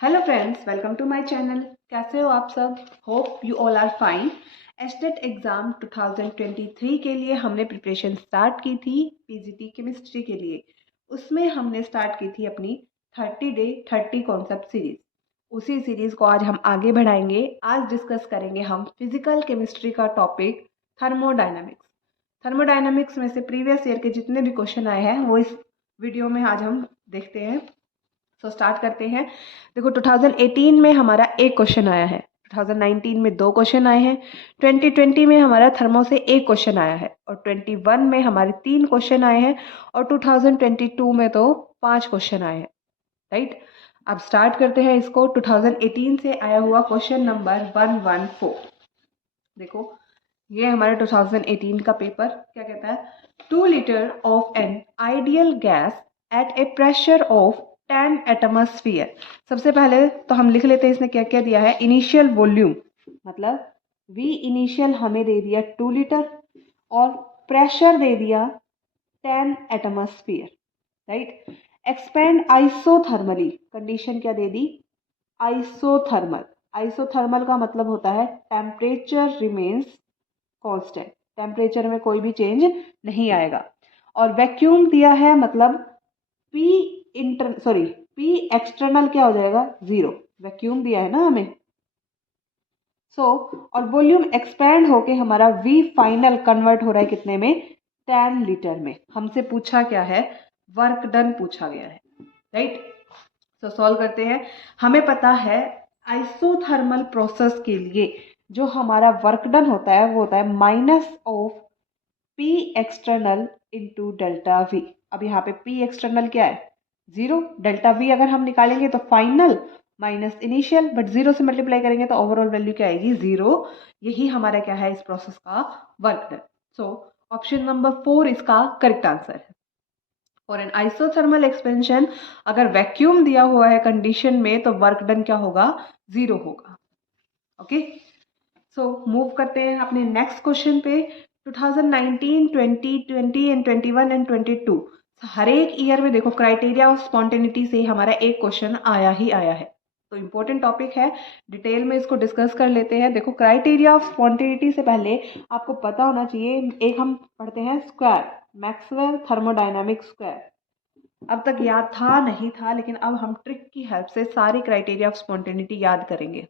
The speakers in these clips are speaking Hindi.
Hello friends, welcome to my channel. कैसे हो आप सब? Hope you all are fine. State exam 2023 के लिए हमने प्रिपरेशन स्टार्ट की थी पीजीटी केमिस्ट्री के लिए। उसमें हमने स्टार्ट की थी अपनी 30 डे 30 कॉन्सेप्ट सीरीज़। उसी सीरीज़ को आज हम आगे बढ़ाएंगे। आज डिस्कस करेंगे हम फिजिकल केमिस्ट्री का टॉपिक थर्मोडायनामिक्स। थर्मोडायनामिक्स में से प्रीवियस ईयर के जितने भी क्वेश्चन आए हैं वो इस वीडियो में आज हम देखते हैं। स्टार्ट करते हैं। देखो 2018 में हमारा एक क्वेश्चन आया है, 2019 में 2 क्वेश्चन आए हैं, 2020 में हमारा थर्मो से एक क्वेश्चन आया है और 21 में हमारे 3 क्वेश्चन आए हैं और 2022 में तो 5 क्वेश्चन आए हैं। राइट, अब स्टार्ट करते हैं इसको। 2018 से आया हुआ क्वेश्चन नंबर 114। देखो ये हमारे 2018 का पेपर क्या कहता है। 2 litre of an ideal gas at A pressure of 10 atmosphere. सबसे पहले तो हम लिख लेते हैं इसने क्या क्या दिया है। इनिशियल वॉल्यूम मतलब वी इनिशियल हमें दे दिया 2 लीटर और प्रेशर दे दिया 10 atmosphere. Right, expand isothermally, condition क्या दे दी, आइसोथर्मल। आइसोथर्मल का मतलब होता है टेम्परेचर रिमेन्स कांस्टेंट, टेम्परेचर में कोई भी चेंज नहीं आएगा। और वैक्यूम दिया है मतलब पी एक्सटर्नल क्या हो जाएगा, 0। वैक्यूम दिया है ना हमें। और वॉल्यूम एक्सपैंड होके हमारा वी फाइनल कन्वर्ट हो रहा है कितने में, 10 लीटर में। हमसे पूछा क्या है, वर्क डन पूछा गया है। राइट, तो सॉल्व करते हैं। हमें पता है आइसोथर्मल प्रोसेस के लिए जो हमारा वर्क डन होता है वो होता है minus of P external into delta we. अब यहाँ पे पी एक्सटर्नल क्या है, 0। डेल्टा वी अगर हम निकालेंगे तो फाइनल माइनस इनिशियल, बट 0 से मल्टीप्लाई करेंगे तो ओवरऑल वैल्यू क्या आएगी, 0। यही हमारा क्या है इस प्रोसेस का work done. So option number 4 इसका करेक्ट आंसर है। और एन आइसोथर्मल एक्सपेंशन अगर वैक्यूम दिया हुआ है कंडीशन में तो वर्क डन क्या होगा, 0 होगा। ओके, सो मूव करते हैं अपने नेक्स्ट क्वेश्चन पे। 2019, 20, 20 एंड 21 एंड 22 हर एक ईयर में देखो क्राइटेरिया ऑफ स्पॉन्टेनिटी से हमारा एक क्वेश्चन आया ही आया है। तो इम्पोर्टेंट टॉपिक है, डिटेल में इसको डिस्कस कर लेते हैं। देखो क्राइटेरिया ऑफ स्पॉन्टेनिटी से पहले आपको पता होना चाहिए, एक हम पढ़ते हैं स्क्वायर, मैक्सवेल थर्मोडायनामिक स्क्वायर। अब तक याद था नहीं था, लेकिन अब हम ट्रिक की हेल्प से सारी क्राइटेरिया ऑफ स्पॉन्टेनिटी याद करेंगे।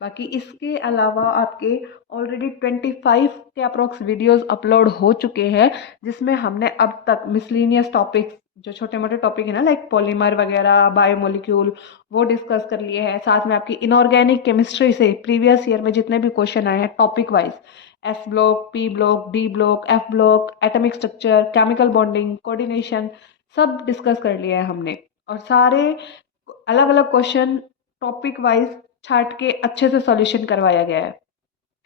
बाकी इसके अलावा आपके ऑलरेडी 25 के अप्रोक्स वीडियोस अपलोड हो चुके हैं जिसमें हमने अब तक मिसलिनियस टॉपिक्स जो छोटे मोटे टॉपिक है ना, लाइक पॉलीमर वगैरह, बायोमोलिक्यूल, वो डिस्कस कर लिए हैं। साथ में आपकी इनऑर्गेनिक केमिस्ट्री से प्रीवियस ईयर में जितने भी क्वेश्चन आए हैं topic wise, S block, P block, D block, F block, atomic structure, chemical bonding, coordination, सब डिस्कस कर लिया है हमने। और सारे अलग अलग क्वेश्चन टॉपिक वाइज छाट के अच्छे से सॉल्यूशन करवाया गया है।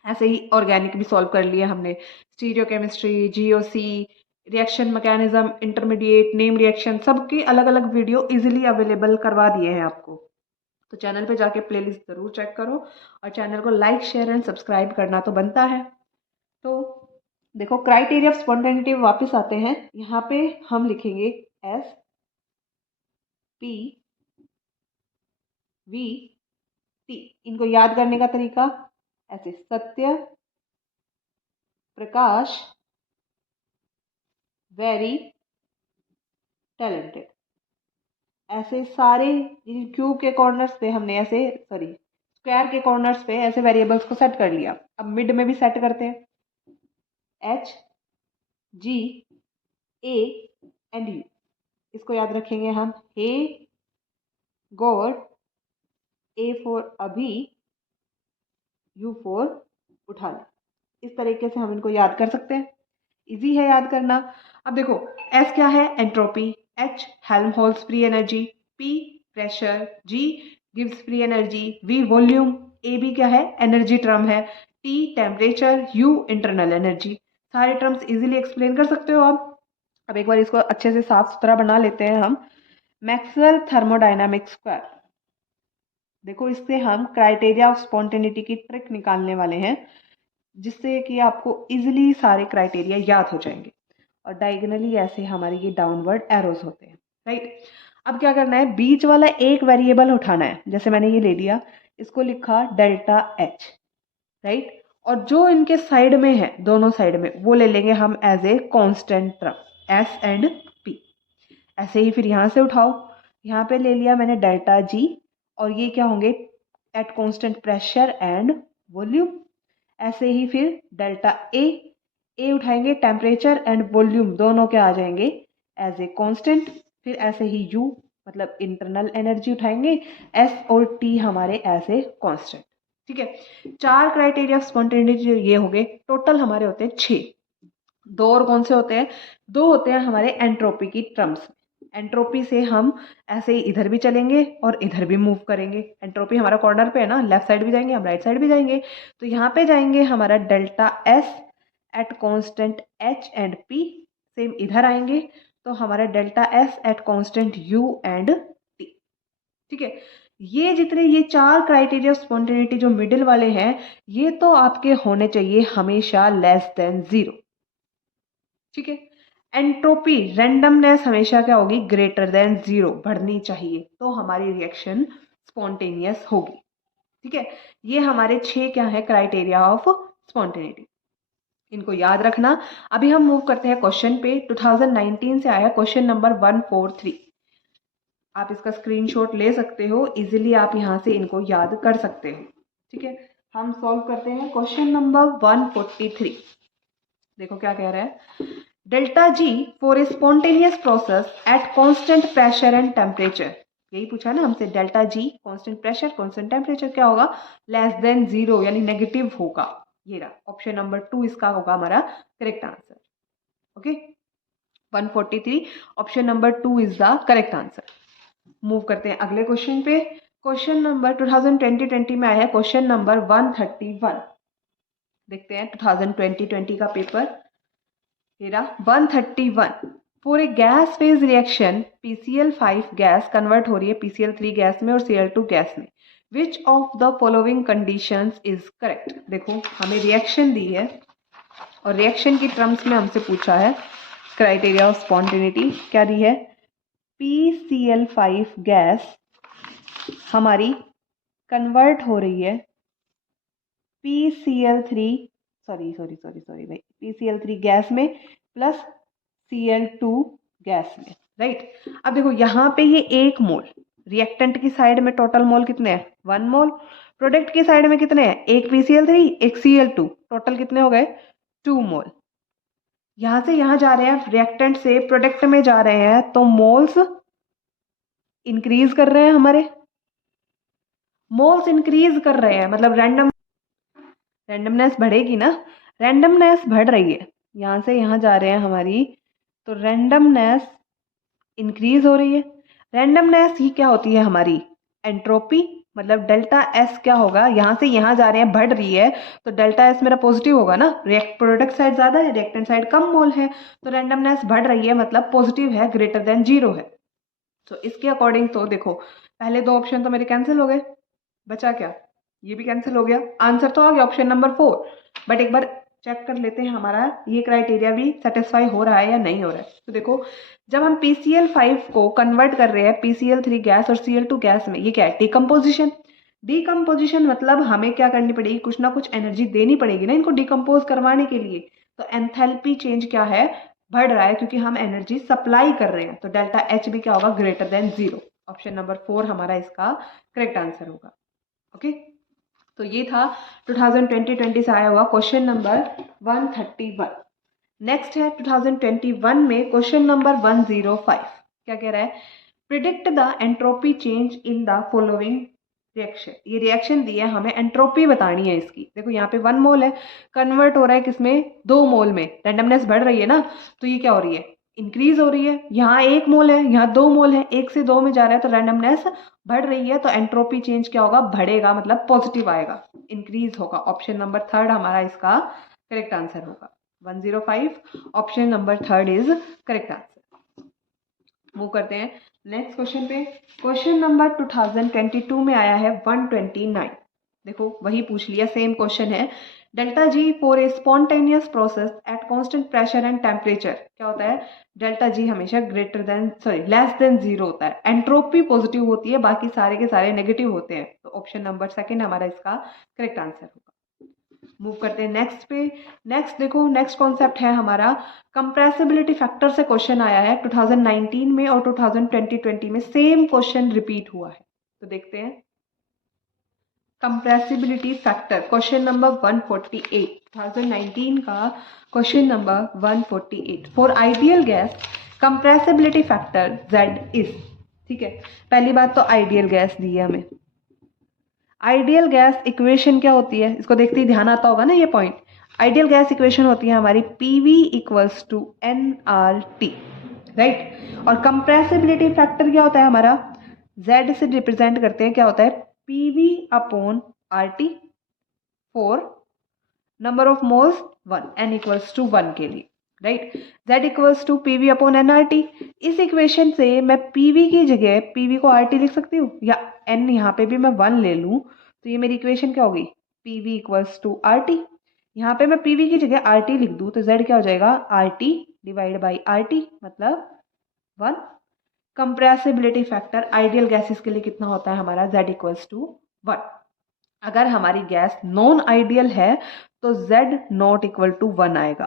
ऐसे ही ऑर्गेनिक भी सॉल्व कर लिया हमने, stereo chemistry, GOC, reaction mechanism, intermediate, name reaction, सबके अलग अलग वीडियो इजीली अवेलेबल करवा दिए हैं आपको। तो चैनल पे जाके प्लेलिस्ट ज़रूर चेक करो और चैनल को लाइक, शेयर एंड सब्सक्राइब करना तो बनता है। तो देखो क्राइटेरिया ऑफ स्पॉन्टेनिटी वापस आते हैं। यहाँ पे हम लिखेंगे एस पी वी टी। इनको याद करने का तरीका ऐसे, सत्य, प्रकाश, वेरी, टैलेंटेड। ऐसे सारे क्यूब के कॉर्नर्स पे हमने ऐसे, सॉरी स्क्वायर के कॉर्नर्स पे ऐसे वेरिएबल्स को सेट कर लिया। अब मिड में भी सेट करते हैं, H, G, A and U. इसको याद रखेंगे हम, हे गॉड, ए फॉर अभी, यू फॉर उठा ले। इस तरीके से हम इनको याद कर सकते हैं, इजी है याद करना। अब देखो एस क्या है, entropy, H Helmholtz free energy, P pressure, G गिव्स free energy, V volume, A B क्या है, एनर्जी टर्म है, T temperature, U internal energy. सारे टर्म्स इजीली एक्सप्लेन कर सकते हो आप। अब एक बार इसको अच्छे से साफ सुथरा बना लेते हैं हम। मैक्सवेल थर्मोडायनामिक स्क्वायर, देखो इससे हम क्राइटेरिया ऑफ स्पॉन्टेनिटी की ट्रिक निकालने वाले हैं जिससे कि आपको इजीली सारे क्राइटेरिया याद हो जाएंगे। और डायगनली ऐसे हमारे ये डाउनवर्ड एरोज होते हैं। राइट, अब क्या करना है, बीच वाला एक वेरिएबल उठाना है। जैसे मैंने ये ले लिया, इसको लिखा डेल्टा एच, राइट। और जो इनके साइड में है, दोनों साइड में, वो ले लेंगे हम as a constant term S and P. ऐसे ही फिर यहाँ से उठाओ, यहाँ पे ले लिया मैंने डेल्टा जी, और ये क्या होंगे, eight constant pressure and volume. ऐसे ही फिर डेल्टा ए उठाएंगे, टेम्परेचर एंड वॉल्यूम दोनों क्या आ जाएंगे एज ए कांस्टेंट। फिर ऐसे ही यू मतलब इंटरनल एनर्जी उठाएंगे, एस और टी हमारे एज ए कांस्टेंट। ठीक है, 4 क्राइटेरिया ऑफ स्पॉन्टेनिटी ये हो गए। टोटल हमारे होते हैं 6। 2 और कौन से होते हैं, 2 होते हैं हमारे एंट्रोपी की टर्म्स। एंट्रोपी से हम ऐसे ही इधर भी चलेंगे और इधर भी मूव करेंगे। एंट्रोपी हमारा कॉर्नर पे है ना, लेफ्ट साइड भी जाएंगे हम, राइट साइड भी जाएंगे। तो यहाँ पे जाएंगे हमारा delta S at constant H and P, same इधर आएंगे तो हमारा delta S at constant you and T. ठीक है, ये जितने ये 4 क्राइटेरिया ऑफ स्पॉन्टेनिटी जो मिडिल वाले हैं, ये तो आपके होने चाहिए हमेशा लेस देन 0। ठीक है, एंट्रोपी रैंडमनेस हमेशा क्या होगी, ग्रेटर देन 0 बढ़नी चाहिए, तो हमारी रिएक्शन स्पॉन्टेनियस होगी। ठीक है, ये हमारे 6 क्या है क्राइटेरिया ऑफ स्पॉन्टेनिटी, इनको याद रखना। अभी हम मूव करते हैं क्वेश्चन पे। 2019 से आया क्वेश्चन नंबर 143। आप इसका स्क्रीनशॉट ले सकते हो, इजीली आप यहाँ से इनको याद कर सकते हो। ठीक है, हम सॉल्व करते हैं क्वेश्चन नंबर 143। देखो क्या कह रहा है, delta G for a spontaneous process at constant pressure and temperature. यही पूछा ना हमसे, delta G constant pressure constant temperature क्या होगा, लेस देन 0 यानी नेगेटिव होगा। ये रहा ऑप्शन नंबर 2 इसका होगा हमारा correct answer. Okay, 143 option number 2 is the correct answer. Move करते हैं अगले क्वेश्चन पे। क्वेश्चन नंबर 2020 में आया है क्वेश्चन नंबर 131। देखते हैं 2020 का पेपर। तेरा 131 for a gas phase reaction PCl5 gas convert हो रही है PCl3 गैस में और Cl2 गैस में। Which of the following conditions is correct. देखो हमें रिएक्शन दी है और रिएक्शन की टर्म्स में हमसे पूछा है क्राइटेरिया ऑफ स्पॉन्टेनिटी क्या दी है, PCl5 गैस हमारी कन्वर्ट हो रही है PCl3 भाई PCl3 गैस में प्लस Cl2 गैस में, राइट। अब देखो यहाँ पे ये 1 मोल, रिएक्टेंट की साइड में टोटल मोल कितने हैं 1 मोल, प्रोडक्ट की साइड में कितने हैं, एक PCl3 एक Cl2, टोटल कितने हो गए 2 मोल। यहाँ से यहाँ जा रहे हैं, रिएक्टेंट से प्रोडक्ट में जा रहे हैं, तो मोल्स इंक्रीज कर रहे हैं, हमारे मोल्स इंक्रीज कर रहे हैं, मतलब रैंडमनेस बढ़ेगी ना, रैंडमनेस बढ़ रही है, यहाँ से यहाँ जा रहे हैं हमारी, तो रैंडमनेस इंक्रीज हो रही है। रैंडमनेस ही क्या होती है हमारी एंट्रोपी, मतलब डेल्टा एस क्या होगा, यहाँ से यहाँ जा रहे हैं बढ़ रही है, तो डेल्टा एस मेरा पॉजिटिव होगा ना, प्रोडक्ट साइड ज़्यादा है रिएक्टेंट साइड कम मोल है, तो रैंडमनेस बढ़ रही है मतलब पॉजिटिव है, ग्रेटर देन 0 है। तो इसके अकॉर्डिंग तो देखो पहले 2 ऑप्शन तो मेरे कैंसिल हो गए, बचा क्या, ये भी कैंसिल हो गया, आंसर तो आ गया ऑप्शन नंबर 4। बट एक बार चेक कर लेते हैं हमारा ये क्राइटेरिया भी सेटिस्फाई हो रहा है या नहीं हो रहा है। तो देखो जब हम PCl5 को कन्वर्ट कर रहे हैं PCl3 गैस और Cl2 गैस में, ये क्या है डिकम्पोजिशन। डिकम्पोजिशन मतलब हमें क्या करनी पड़ेगी, कुछ ना कुछ एनर्जी देनी पड़ेगी ना इनको डिकम्पोज करवाने के लिए। तो एंथैल्पी चेंज क्या है, बढ़ रहा है, क्योंकि हम एनर्जी सप्लाई कर रहे हैं, तो डेल्टा एच भी क्या होगा ग्रेटर देन 0। ऑप्शन नंबर 4 हमारा इसका करेक्ट आंसर होगा। ओके, तो ये था 2020 से आया हुआ क्वेश्चन नंबर 131। नेक्स्ट है 2021 में क्वेश्चन नंबर 105। क्या कह रहा है, predict the entropy change in the following reaction. ये रिएक्शन दी है, हमें एंट्रोपी बतानी है इसकी। देखो यहाँ पे 1 मोल है, कन्वर्ट हो रहा है किसमें 2 मोल में, रैंडमनेस बढ़ रही है ना, तो ये क्या हो रही है इंक्रीज हो रही है। यहाँ 1 मोल है, यहाँ 2 मोल है, 1 से 2 में जा रहा है, तो रैंडमनेस बढ़ रही है, तो एंट्रोपी चेंज क्या होगा, बढ़ेगा, मतलब पॉजिटिव आएगा, इंक्रीज होगा। ऑप्शन नंबर 3 हमारा इसका करेक्ट आंसर होगा। 105 option number 3 is correct answer. Move करते हैं नेक्स्ट क्वेश्चन पे। क्वेश्चन नंबर 2022 में आया है 129। देखो वही पूछ लिया, सेम क्वेश्चन है। Delta G for a spontaneous process at constant pressure and temperature क्या होता है? डेल्टा जी हमेशा greater than less than zero होता है। एंट्रोपी पॉजिटिव होती है, बाकी सारे के सारे नेगेटिव होते हैं। तो ऑप्शन नंबर सेकंड हमारा इसका करेक्ट आंसर होगा। मूव करते हैं नेक्स्ट पे। नेक्स्ट देखो, नेक्स्ट कॉन्सेप्ट है हमारा कंप्रेसिबिलिटी फैक्टर से क्वेश्चन आया है 2019 में और 2020 में सेम क्वेश्चन रिपीट हुआ है। तो देखते हैं कंप्रेसिबिलिटी फैक्टर क्वेश्चन नंबर 148, 2019 का question number 148। For ideal gas compressibility factor Z is, ठीक है। पहली बात तो आइडियल गैस दी है हमें। आइडियल गैस इक्वेशन क्या होती है, इसको देखते ही ध्यान आता होगा ना ये पॉइंट। आइडियल गैस इक्वेशन होती है हमारी PV equals to nRT, right. और कंप्रेसिबिलिटी फैक्टर क्या होता है हमारा? Z से रिप्रेजेंट करते हैं, क्या होता है? PV upon RT for number of moles 1, n equals to 1 के लिए, right. Z equals to PV upon nRT। इस इक्वेशन से मैं PV की जगह PV को RT लिख सकती हूँ, या n यहाँ पे भी मैं 1 ले लूँ तो ये मेरी इक्वेशन क्या होगी? PV equals to RT। यहाँ पे मैं PV की जगह RT लिख दूँ तो Z क्या हो जाएगा? RT डिवाइड बाई RT मतलब 1। कंप्रेसिबिलिटी फैक्टर आइडियल गैसेस के लिए कितना होता है हमारा? Z equals to 1। अगर हमारी गैस नॉन आइडियल है तो Z नॉट इक्वल टू 1 आएगा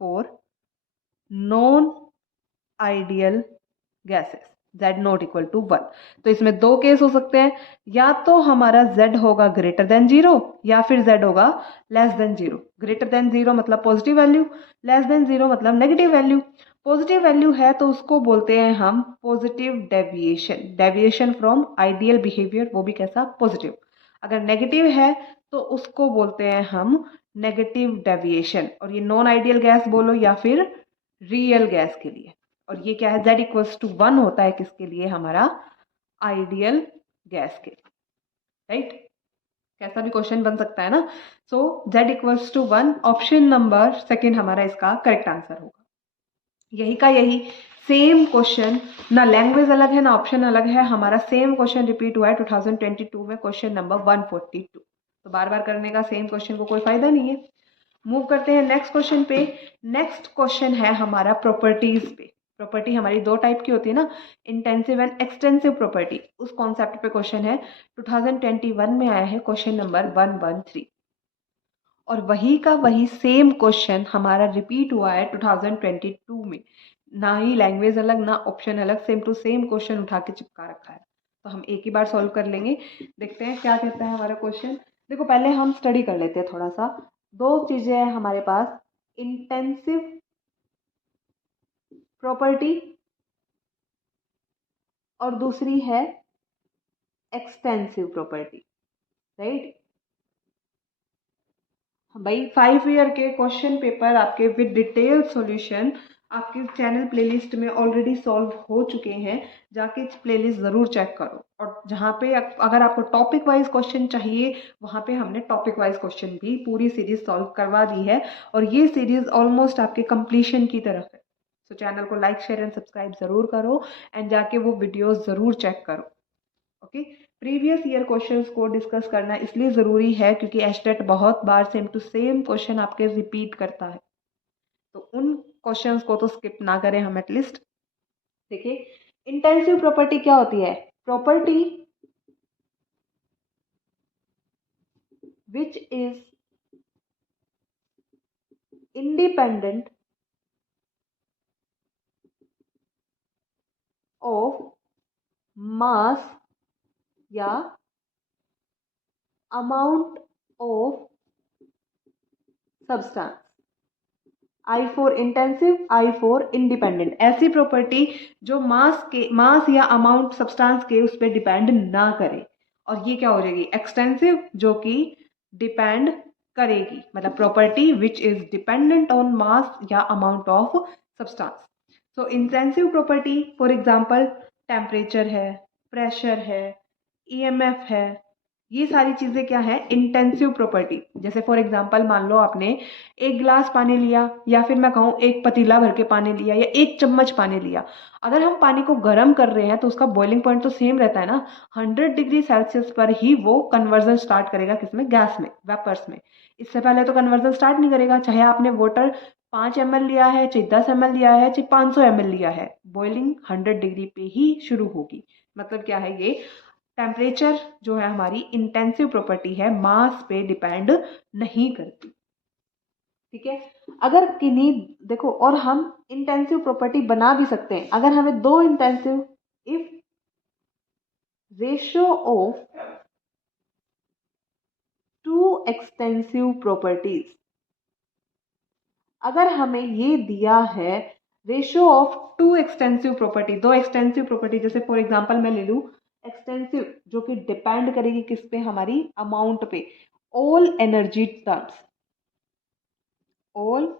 for non ideal gases, Z not equal to 1। तो इसमें दो केस हो सकते हैं, या तो हमारा Z होगा ग्रेटर देन 0 या फिर Z होगा लेस देन 0। ग्रेटर देन 0 मतलब पॉजिटिव वैल्यू, लेस देन 0 मतलब नेगेटिव वैल्यू। पॉजिटिव वैल्यू है तो उसको बोलते हैं हम positive deviation, deviation from ideal behaviour, वो भी कैसा? पॉजिटिव। अगर नेगेटिव है तो उसको बोलते हैं हम नेगेटिव डेविएशन। और ये नॉन आइडियल गैस बोलो या फिर रियल गैस के लिए। और ये क्या है? Z इक्वल्स टू 1 होता है किसके लिए? हमारा आइडियल गैस के, राइट। कैसा भी क्वेश्चन बन सकता है ना। So Z equals to 1, option number second हमारा इसका करेक्ट आंसर होगा। यही का यही सेम क्वेश्चन, ना लैंग्वेज अलग है ना ऑप्शन अलग है, हमारा सेम क्वेश्चन रिपीट हुआ है 2022 में क्वेश्चन नंबर 142। तो बार बार करने का सेम क्वेश्चन को कोई फायदा नहीं है। मूव करते हैं नेक्स्ट क्वेश्चन पे। नेक्स्ट क्वेश्चन है हमारा प्रॉपर्टीज पे। प्रॉपर्टी हमारी दो टाइप की होती है ना, इंटेंसिव एंड एक्सटेंसिव प्रॉपर्टी। उस कॉन्सेप्ट पे क्वेश्चन है 2021 में आया है क्वेश्चन नंबर 113। और वही का वही सेम क्वेश्चन हमारा रिपीट हुआ है 2022 में। ना ही लैंग्वेज अलग ना ऑप्शन अलग, सेम टू सेम क्वेश्चन उठा के चिपका रखा है। तो हम एक ही बार सॉल्व कर लेंगे। देखते हैं क्या कहता है हमारा क्वेश्चन। देखो पहले हम स्टडी कर लेते हैं थोड़ा सा। दो चीजें हैं हमारे पास, इंटेंसिव प्रॉपर्टी और दूसरी है एक्सटेंसिव प्रॉपर्टी, राइट। भाई 5 ईयर के क्वेश्चन पेपर आपके विद डिटेल सॉल्यूशन आपके चैनल प्लेलिस्ट में ऑलरेडी सॉल्व हो चुके हैं। जाके प्लेलिस्ट ज़रूर चेक करो। और जहाँ पे अगर आपको टॉपिक वाइज क्वेश्चन चाहिए वहाँ पे हमने टॉपिक वाइज क्वेश्चन भी पूरी सीरीज सॉल्व करवा दी है। और ये सीरीज ऑलमोस्ट आपके कंप्लीशन की तरफ है। तो चैनल को लाइक शेयर एंड सब्सक्राइब ज़रूर करो एंड जाके वो वीडियोज़ ज़रूर चेक करो। ओके। प्रीवियस ईयर क्वेश्चंस को डिस्कस करना इसलिए ज़रूरी है क्योंकि एस्टेट बहुत बार सेम टू सेम क्वेश्चन आपके रिपीट करता है। तो उन क्वेश्चंस को तो स्किप ना करें हम एटलीस्ट। देखिए इंटेंसिव प्रॉपर्टी क्या होती है? Property which is independent of mass या amount of substance. I for intensive, I for independent. ऐसी प्रॉपर्टी जो मास या अमाउंट सब्सटेंस के उस पर डिपेंड ना करे। और ये क्या हो जाएगी? एक्सटेंसिव, जो कि डिपेंड करेगी। मतलब property which is dependent on mass या amount of substance. So intensive property for example temperature है, प्रेशर है, EMF है, ये सारी चीजें क्या है, इंटेंसिव प्रॉपर्टी। जैसे फॉर एग्जांपल मान लो आपने एक गिलास पानी लिया, या फिर मैं कहूँ एक पतीला भर के पानी लिया, या एक चम्मच पानी लिया। अगर हम पानी को गर्म कर रहे हैं तो उसका बॉइलिंग पॉइंट तो सेम रहता है ना, 100 डिग्री सेल्सियस पर ही वो कन्वर्जन स्टार्ट करेगा, किसमें, गैस में, वेपर्स में। इससे पहले तो कन्वर्जन स्टार्ट नहीं करेगा, चाहे आपने वाटर 5 ml लिया है, चाहे 10 ml लिया है, चाहे 500 ml लिया है, बॉइलिंग 100 डिग्री पे ही शुरू होगी। मतलब क्या है, ये टेम्परेचर जो है हमारी इंटेंसिव प्रॉपर्टी है, मास पे डिपेंड नहीं करती। ठीक है, अगर किन्हीं, देखो, और हम इंटेंसिव प्रॉपर्टी बना भी सकते हैं। अगर हमें दो intensive, if ratio of two extensive properties, अगर हमें ये दिया है ratio of two extensive property, दो एक्सटेंसिव प्रॉपर्टी, जैसे फॉर एग्जांपल मैं ले लूँ एक्सटेंसिव, जो कि डिपेंड करेगी किस पे, हमारी अमाउंट पे, all energy terms, all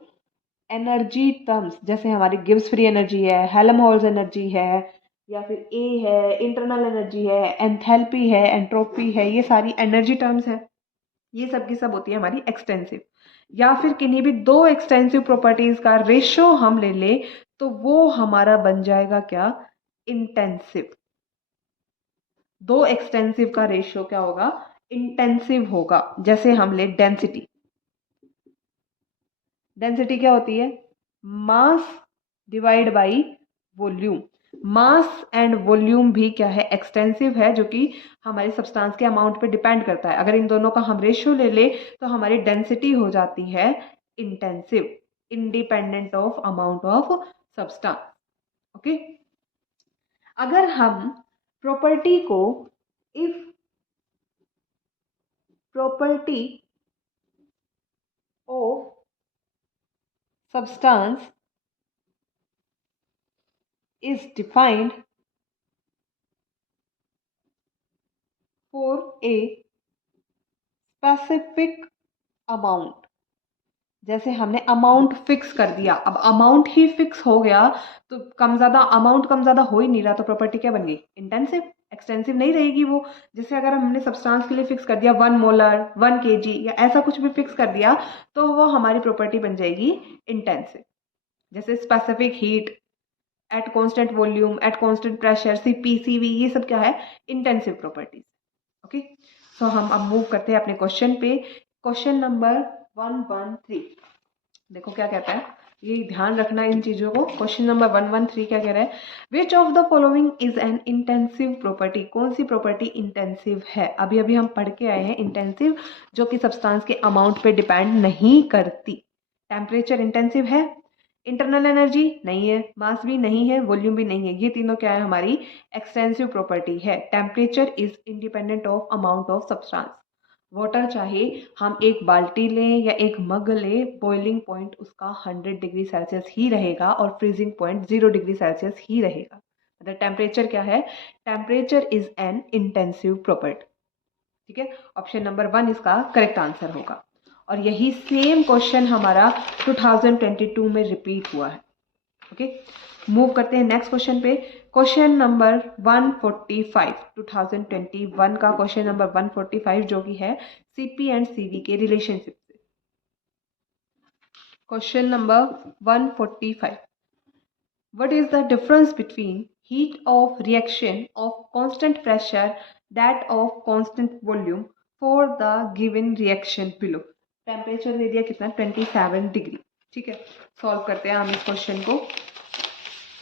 energy terms, जैसे हमारी गिब्स फ्री एनर्जी है, हेल्महोल्ट्ज एनर्जी है, या फिर ए है, इंटरनल एनर्जी है, एंथैल्पी है, एंट्रोपी है, ये सारी एनर्जी टर्म्स है। ये सब की सब होती है हमारी एक्सटेंसिव। या फिर किन्हीं भी दो एक्सटेंसिव प्रॉपर्टीज का रेशियो हम ले ले तो वो हमारा बन जाएगा क्या, इंटेंसिव। दो एक्सटेंसिव का रेशियो क्या होगा, इंटेंसिव होगा। जैसे हम ले डेंसिटी, डेंसिटी क्या होती है, mass divide by volume. Mass and volume भी क्या है, एक्सटेंसिव है, जो कि हमारे सब्सटेंस के अमाउंट पे डिपेंड करता है। अगर इन दोनों का हम रेशियो ले ले तो हमारी डेंसिटी हो जाती है intensive, independent of amount of substance. Okay, अगर हम प्रॉपर्टी को, if property of substance is defined for a specific amount, जैसे हमने अमाउंट फिक्स कर दिया, अब अमाउंट ही फिक्स हो गया तो कम ज्यादा, अमाउंट कम ज्यादा हो ही नहीं रहा, तो प्रॉपर्टी क्या बन गई, इंटेंसिव, एक्सटेंसिव नहीं रहेगी वो। जैसे अगर हमने सब्सटेंस के लिए फिक्स कर दिया 1 मोलर 1 kg या ऐसा कुछ भी फिक्स कर दिया तो वो हमारी प्रॉपर्टी बन जाएगी इंटेंसिव। जैसे specific heat, at constant volume, eight constant pressure, CP, CV, ये सब क्या है, इंटेंसिव प्रॉपर्टीज। ओके, सो हम अब मूव करते हैं अपने क्वेश्चन पे। क्वेश्चन नंबर 113, देखो क्या कहता है, ये ध्यान रखना इन चीजों को। क्वेश्चन नंबर 113 क्या कह रहा है, which of the following is an intensive property, कौन सी प्रॉपर्टी इंटेंसिव है। अभी अभी हम पढ़ के आए हैं इंटेंसिव, जो कि सब्सटेंस के अमाउंट पे डिपेंड नहीं करती। टेम्परेचर इंटेंसिव है, इंटरनल एनर्जी नहीं है, मास भी नहीं है, वॉल्यूम भी नहीं है, ये तीनों क्या है, हमारी एक्सटेंसिव प्रॉपर्टी है। Temperature is independent of amount of substance. Water चाहे हम एक बाल्टी लें या एक मग लें, बॉइलिंग पॉइंट उसका 100 डिग्री सेल्सियस ही रहेगा और फ्रीजिंग पॉइंट 0 डिग्री सेल्सियस ही रहेगा। मतलब टेम्परेचर क्या है, temperature is an intensive property. ठीक है, ऑप्शन नंबर 1 इसका करेक्ट आंसर होगा। और यही सेम क्वेश्चन हमारा 2022 में रिपीट हुआ है। ओके, मूव करते हैं नेक्स्ट क्वेश्चन पे। क्वेश्चन नंबर 145, 2021 का क्वेश्चन नंबर 145, जो कि है सीपी एंड सीवी के रिलेशनशिप से। Question number 145, what is the difference between heat of reaction of constant pressure that of constant volume for the given reaction below। Temperature दे दिया कितना, 27 डिग्री। ठीक है, सॉल्व करते हैं हम इस क्वेश्चन को।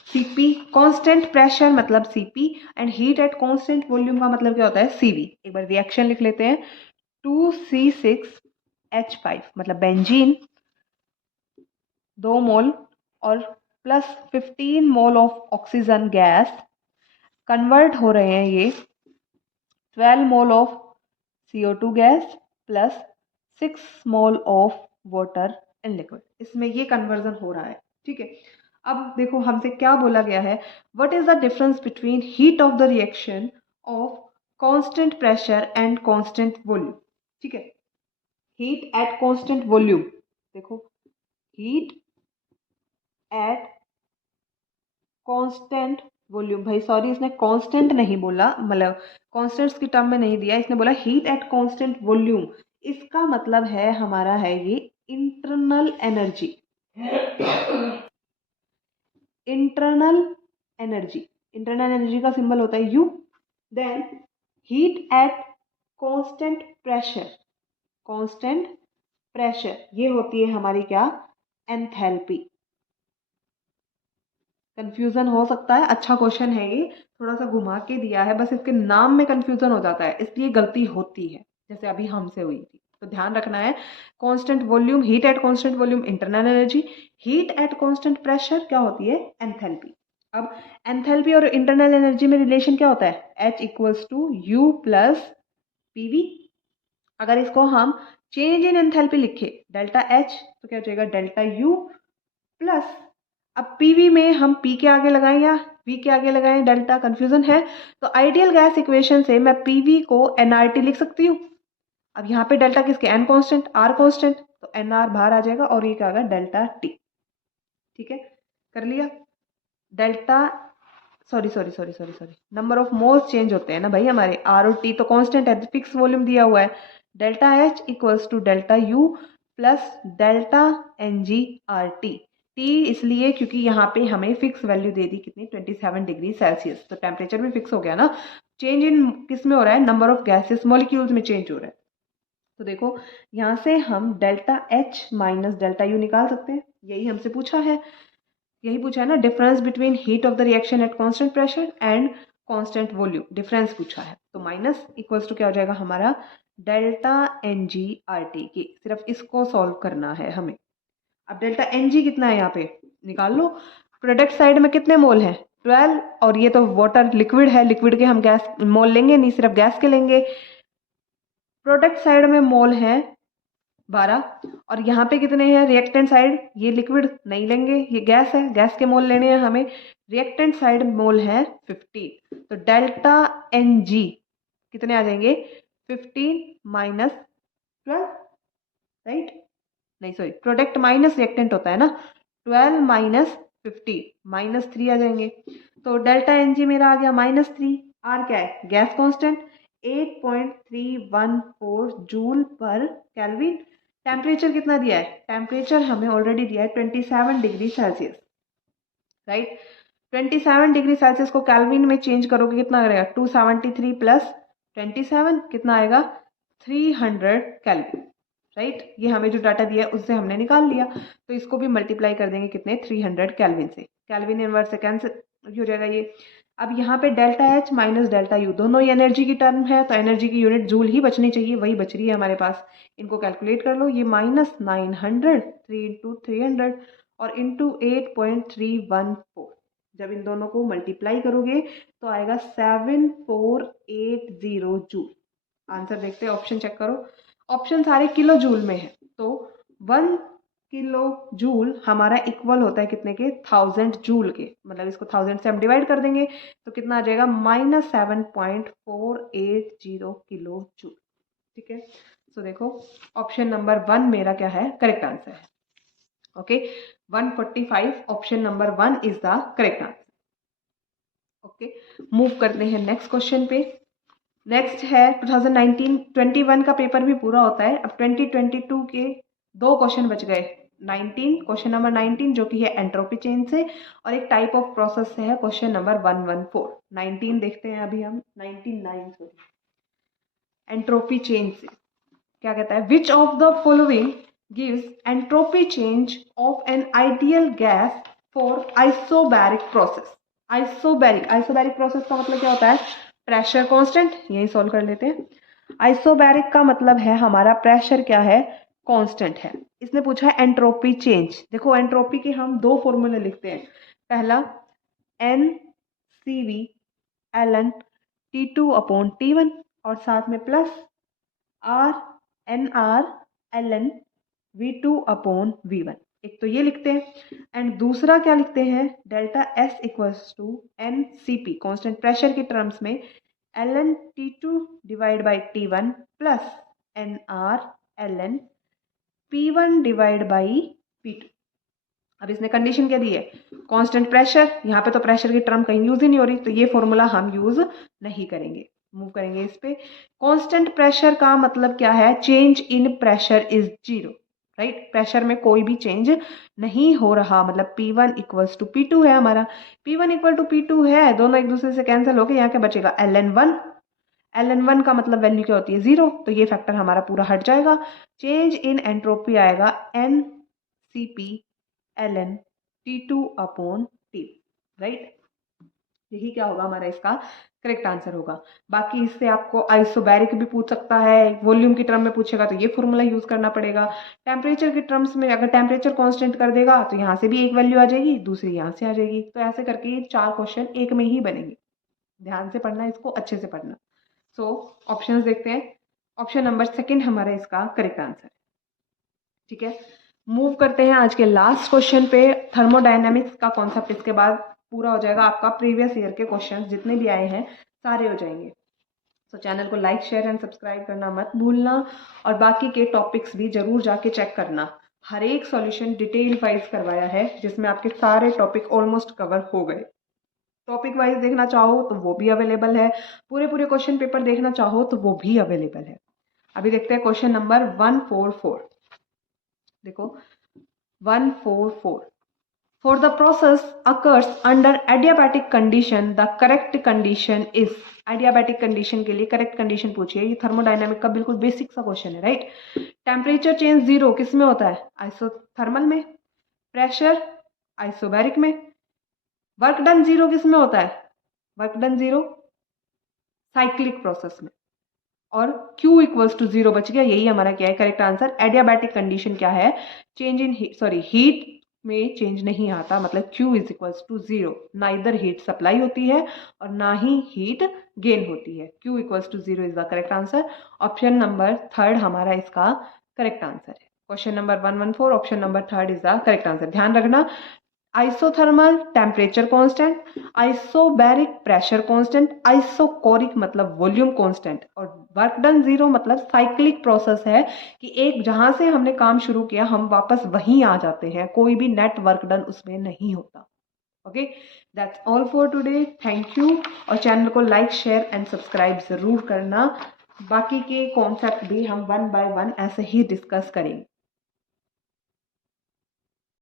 सीपी कांस्टेंट प्रेशर मतलब CP, and heat at constant volume का मतलब क्या होता है, सीवी। एक बार रिएक्शन लिख लेते हैं, 2C6H5 मतलब बेंजीन 2 मोल और plus 15 mole of oxygen gas, convert हो रहे हैं ये 12 mole of CO2 gas plus 6 mole of water in liquid. इसमें ये कन्वर्जन हो रहा है। ठीक है, अब देखो हमसे क्या बोला गया है, what is the difference between heat of the reaction of constant pressure and constant volume. ठीक है, हीट एट कांस्टेंट वॉल्यूम, देखो हीट एट कांस्टेंट वॉल्यूम, भाई सॉरी इसने कांस्टेंट नहीं बोला, मतलब कांस्टेंट्स की टर्म में नहीं दिया, इसने बोला हीट एट कांस्टेंट वॉल्यूम। इसका मतलब है हमारा है ये internal energy, internal energy, internal energy का सिंबल होता है U. Then heat at constant pressure, constant pressure ये होती है हमारी क्या, एंथैल्पी। कंफ्यूजन हो सकता है, अच्छा क्वेश्चन है ये, थोड़ा सा घुमा के दिया है, बस इसके नाम में कंफ्यूजन हो जाता है इसलिए गलती होती है, जैसे अभी हमसे हुई थी। तो ध्यान रखना है, constant volume, heat at constant volume internal energy, heat at constant pressure क्या होती है, एंथैल्पी। अब एंथैल्पी और इंटरनल एनर्जी में रिलेशन क्या होता है, H equals to U plus PV. अगर इसको हम चेंज इन एंथैल्पी लिखे डेल्टा एच तो क्या हो जाएगा, डेल्टा यू प्लस, अब पीवी में हम पी के आगे लगाएं या वी के आगे लगाएं, डेल्टा, कंफ्यूजन है। तो आइडियल गैस इक्वेशन से मैं पीवी को एनआरटी लिख सकती हूँ। अब यहाँ पे डेल्टा किसके, एन कांस्टेंट, आर कांस्टेंट, तो एन आर बाहर आ जाएगा और ये क्या आ गया, डेल्टा टी। ठीक है, कर लिया। Delta, sorry sorry sorry sorry sorry, number of moles change होते हैं ना भाई हमारे, आर और टी तो कांस्टेंट है, फिक्स वॉल्यूम दिया हुआ है। Delta H equals to delta U plus delta N G R T. T इसलिए क्योंकि यहाँ पे हमें फिक्स वैल्यू दे दी कितनी, 27 डिग्री सेल्सियस, तो टेम्परेचर भी फिक्स हो गया ना। चेंज इन किस में हो रहा है, नंबर ऑफ गैसेस मॉलिक्यूल्स में चेंज हो रहा है। तो देखो यहाँ से हम delta H minus delta U निकाल सकते हैं, यही हमसे पूछा है, यही पूछा है ना, difference between heat of the reaction at constant pressure and constant volume, difference पूछा है। तो माइनस इक्वल्स टू क्या हो जाएगा हमारा, delta N G R T की, सिर्फ इसको सॉल्व करना है हमें। अब डेल्टा एन जी कितना है यहाँ पे निकाल लो। प्रोडक्ट साइड में कितने मोल हैं, 12, और ये तो वाटर लिक्विड है, लिक्विड के हम गैस मोल लेंगे नहीं, सिर्फ गैस के लेंगे। प्रोडक्ट साइड में मोल है 12, और यहाँ पे कितने हैं रिएक्टेंट साइड, ये लिक्विड नहीं लेंगे, ये गैस है, गैस के मोल लेने हैं हमें। रिएक्टेंट साइड मोल है 15, तो डेल्टा एन जी कितने आ जाएंगे, 15 माइनस 12, राइट, नहीं सॉरी, प्रोडक्ट माइनस रिएक्टेंट होता है ना, 12 माइनस 15 -3 आ जाएंगे। तो डेल्टा एन जी मेरा आ गया -3। आर क्या है, गैस कांस्टेंट 8.314 जूल पर केल्विन। टेम्परेचर कितना दिया है, टेम्परेचर हमें ऑलरेडी दिया है 27 degree Celsius, right. 27 degree Celsius को केल्विन में चेंज करोगे कितना आएगा, 273 प्लस 27 कितना आएगा, 300 केल्विन, राइट। ये हमें जो डाटा दिया है उससे हमने निकाल लिया, तो इसको भी मल्टीप्लाई कर देंगे कितने, 300 केल्विन से, केल्विन इनवर्स से कैंसिल हो जाएगा ये। अब यहाँ पे delta H minus delta U दोनों ही एनर्जी की टर्म है, तो एनर्जी की यूनिट जूल ही बचनी चाहिए, वही बच रही है हमारे पास। इनको कैलकुलेट कर लो, ये -900, 3 इंटू 300 और इंटू 8.314, जब इन दोनों को मल्टीप्लाई करोगे तो आएगा 7480 जूल। आंसर देखते हैं, ऑप्शन चेक करो, ऑप्शन सारे किलो जूल में है, तो 1 किलो जूल हमारा इक्वल होता है कितने के, 1000 जूल के, मतलब इसको 1000 से हम डिवाइड कर देंगे तो कितना आ जाएगा, -7.480 किलो जूल। ठीक है, तो देखो ऑप्शन नंबर 1 मेरा क्या है, करेक्ट आंसर है। Okay, 145 option number 1 is the correct answer. Okay, move करते हैं नेक्स्ट क्वेश्चन पे। नेक्स्ट है 2019-21 का पेपर भी पूरा होता है, अब 2022 के 2 क्वेश्चन बच गए। 19 क्वेश्चन नंबर 19 जो कि है एंट्रोपी चेंज से, और एक टाइप ऑफ प्रोसेस से है क्वेश्चन नंबर 114। 19 देखते हैं अभी हम, 19 सॉरी, एंट्रोपी चेंज से क्या कहता है, which of the following gives entropy change of an ideal gas for isobaric process. Isobaric, isobaric process का मतलब क्या होता है, प्रेशर कांस्टेंट, यही सॉल्व कर लेते हैं। आइसोबैरिक का मतलब है हमारा प्रेशर क्या है, कांस्टेंट है। इसने पूछा है एंट्रोपी चेंज। देखो एंट्रोपी के हम 2 फॉर्मूले लिखते हैं, पहला N C V L N T2 upon T1 और साथ में plus R N R L N V2 upon V1, एक तो ये लिखते हैं, एंड दूसरा क्या लिखते हैं, delta S equals to N C P, constant pressure के टर्म्स में L N T2 divide by T1 plus N R L N P1 divide by P2। अब इसने कंडीशन क्या दी है, कांस्टेंट प्रेशर, यहाँ पे तो प्रेशर की टर्म कहीं यूज ही नहीं हो रही, तो ये फॉर्मूला हम यूज नहीं करेंगे, मूव करेंगे इस पे। कांस्टेंट प्रेशर का मतलब क्या है, change in pressure is zero, right, pressure में कोई भी चेंज नहीं हो रहा, मतलब P1 इक्वल्स टू P2 है हमारा, P1 इक्वल टू P2 है, दोनों एक दूसरे से कैंसिल होके यहाँ क्या बचेगा, ln1, ln1 का मतलब वैल्यू क्या होती है, जीरो, तो ये फैक्टर हमारा पूरा हट जाएगा। चेंज इन एंट्रोपी आएगा NCP ln T2 upon T, right, यही क्या होगा हमारा इसका करेक्ट आंसर होगा। बाकी इससे आपको आइसोबैरिक भी पूछ सकता है, वॉल्यूम की टर्म में पूछेगा तो ये फॉर्मूला यूज करना पड़ेगा। टेम्परेचर की टर्म्स में अगर टेम्परेचर कांस्टेंट कर देगा तो यहाँ से भी एक वैल्यू आ जाएगी, दूसरी यहाँ से आ जाएगी, तो ऐसे करके 4 क्वेश्चन एक में ही बनेंगे। ध्यान से पढ़ना, इसको अच्छे से पढ़ना। सो ऑप्शंस देखते हैं, ऑप्शन नंबर सेकंड हमारा इसका करेक्ट आंसर, ठीक है। मूव करते हैं आज के लास्ट क्वेश्चन पे, थर्मोडायनेमिक्स का कॉन्सेप्ट इसके बाद पूरा हो जाएगा, आपका प्रीवियस ईयर के क्वेश्चंस जितने भी आए हैं सारे हो जाएंगे। तो चैनल को लाइक शेयर एंड सब्सक्राइब करना मत भूलना, और बाकी के टॉपिक्स भी जरूर जाके चेक करना, हर एक सॉल्यूशन डिटेल वाइज करवाया है जिसमें आपके सारे टॉपिक ऑलमोस्ट कवर हो गए। टॉपिक वाइज देखना चाहो तो वो भी अवेलेबल है, पूरे क्वेश्चन पेपर देखना चाहो तो वो भी अवेलेबल है। अभी देखते हैं क्वेश्चन नंबर 144, देखो 144, for the process occurs under adiabatic condition the correct condition is, adiabatic condition के लिए करेक्ट कंडीशन पूछिए, ये थर्मोडायनामिक का बिल्कुल बेसिक सा क्वेश्चन है, राइट। टेम्परेचर चेंज जीरो किस में होता है, आइसोथर्मल में, प्रेशर आइसोबैरिक में, वर्क डन जीरो किस में होता है, work done zero cyclic process में, और Q इक्वल्स टू जीरो बच गया, यही हमारा क्या है करेक्ट आंसर। एडियाबैटिक कंडीशन क्या है, चेंज इन हीट में चेंज नहीं आता, मतलब Q is equals to zero, ना इधर हीट सप्लाई होती है और ना ही हीट गेन होती है, Q equals to zero is the correct answer. Option number third हमारा इसका करेक्ट आंसर है, question number 114 option number third is the correct answer. ध्यान रखना, isothermal temperature constant, isobaric pressure constant, isochoric मतलब वॉल्यूम कांस्टेंट, और वर्क डन जीरो मतलब साइक्लिक प्रोसेस है कि एक जहां से हमने काम शुरू किया हम वापस वहीं आ जाते हैं, कोई भी नेट वर्क डन उसमें नहीं होता। Okay, that's all for today, thank you, और चैनल को लाइक शेयर एंड सब्सक्राइब जरूर करना, बाकी के कॉन्सेप्ट भी हम 1 बाय 1 ऐसे ही डिस्कस करेंगे।